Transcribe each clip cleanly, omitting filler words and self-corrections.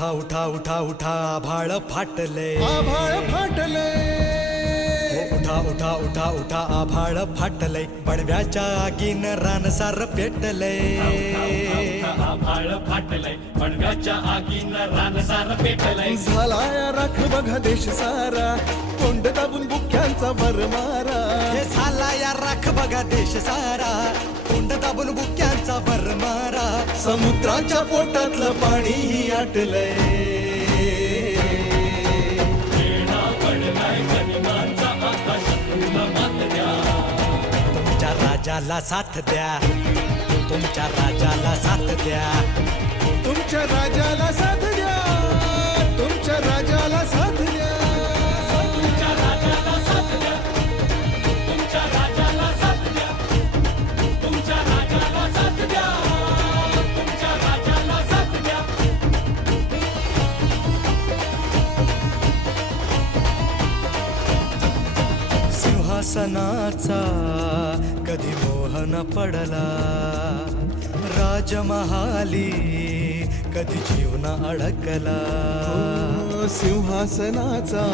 उठा उठा उठा उठा आभाळ फाटले उठा उठा उठा उठा आभाळ फाटले पडव्याच्या आगीन रानसार पेटले आभाळ फाटलंय पडव्याच्या आगीन रानसार पेटलंय झालाय राख बघा देश सारा तोंड दाबून बुक्यांचा वर मारा हे झाला या राख बघा देश सारा तोंड दाबून बुक्यांचा भर मारा समुद्राच्या पोटातलं पाणी आटलंय तुमच्या राजाला साथ द्या तुमच्या राजाला साथ द्या तुमच्या राजाला साथ द्या तुमच्या राजाला साथ द्या तुमच्या राजाला साथ द्या तुमच्या राजाला साथ द्या तुमच्या राजाला साथ द्या तुमच्या राजाला साथ द्या सिंहासनाचा कधी मोह न पडला राजमहाली कधी जीव न अडकला सिंहासनाचा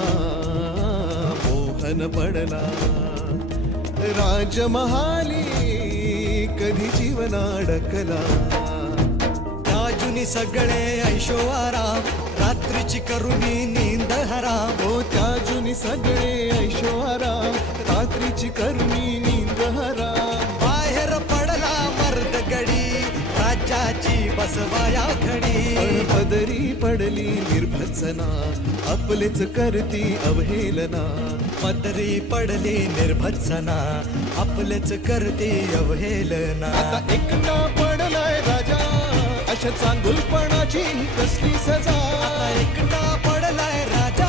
मोहन पडला राजमहाली कधी जीवन अडकला राजुनी सगळे ऐशो आराम रात्रीची करुणी नींद हराम हो त्या जुनी सगळे ऐशोआराम रात्रीची करुणी नींद हराम बाहेर पडला मर्द गडी राज्याची बसवाया घडी पदरी पडली निर्भत्सना आपलेच करती अवहेलना पदरी पडली निर्भत्सना आपलेच करते अवहेलना आता एकटा पडलाय राजा अशा चांगुलपणाची कसली सजा आता एकटा पडलाय राजा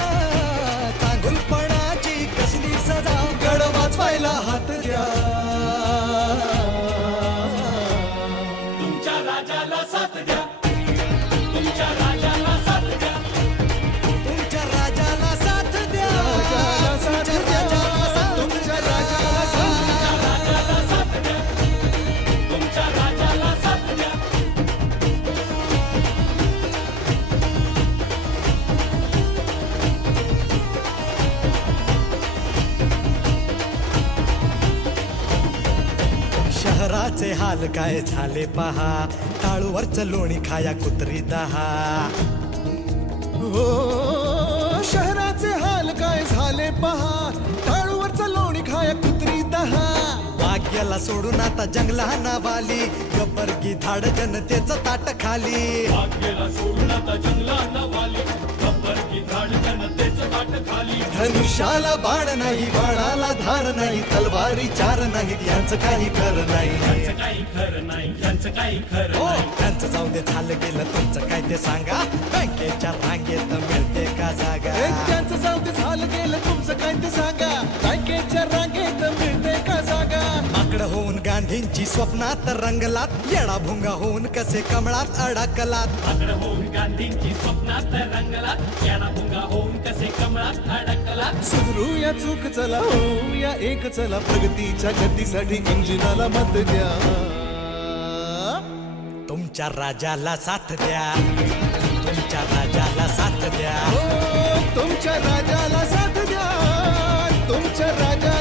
चांगुलपणाची कसली सजा गड वाचवायला हात द्या तुमच्या राजाला साथ द्या तुमच्या राजाला साथ द्या तुमच्या राजाला साथ द्या राजाला साथ द्या तुमच्या राजाला साथ द्या राजाला साथ द्या तुमच्या राजाला साथ द्या शहराचे हाल काय झाले पहा टाळूवरच लोणी खाया कुत्री दहा हो शहराचे हाल काय झाले पहा टाळूवरचा लोणी खाया कुत्री दहा भाग्याला सोडून आता जंगलाना वाली गब्बरगी धाड जनतेचं ताट खाली भाग्याला सोडून आता जंगलाला वाली गब्बर की झाड जनतेचं ताट खाली धनुष्याला बाण नाही बाणाला धार नाही तलवारी चार नाहीत यांचं काही कर नाही यांचं काही खरं नाही यांचं काही खरं हो नाही त्यांचं जाऊ दे झालं गेलं तुमचं काय ते सांगा बँकेच्या रांगेत मिळते का जागा त्यांचं जाऊ दे झालं गेलं तुमचं काय ते सांगा बँकेच्या रांगेत मिळते का जागा आकड होऊन गांधींची स्वप्नात रंगलात येडा भुंगा होऊन कसे कमळात अडकलात आकडं होऊन गांधींची स्वप्नात रंगलात याना भुंगा होऊन कसे कमळात अडकला सुधरूया चूक चला होऊया एक चला प्रगतीच्या गतीसाठी इंजिनाला मत द्या तुमच्या राजाला साथ द्या तुमच्या राजाला साथ द्या हो, तुमच्या राजाला साथ द्या तुमच्या राजा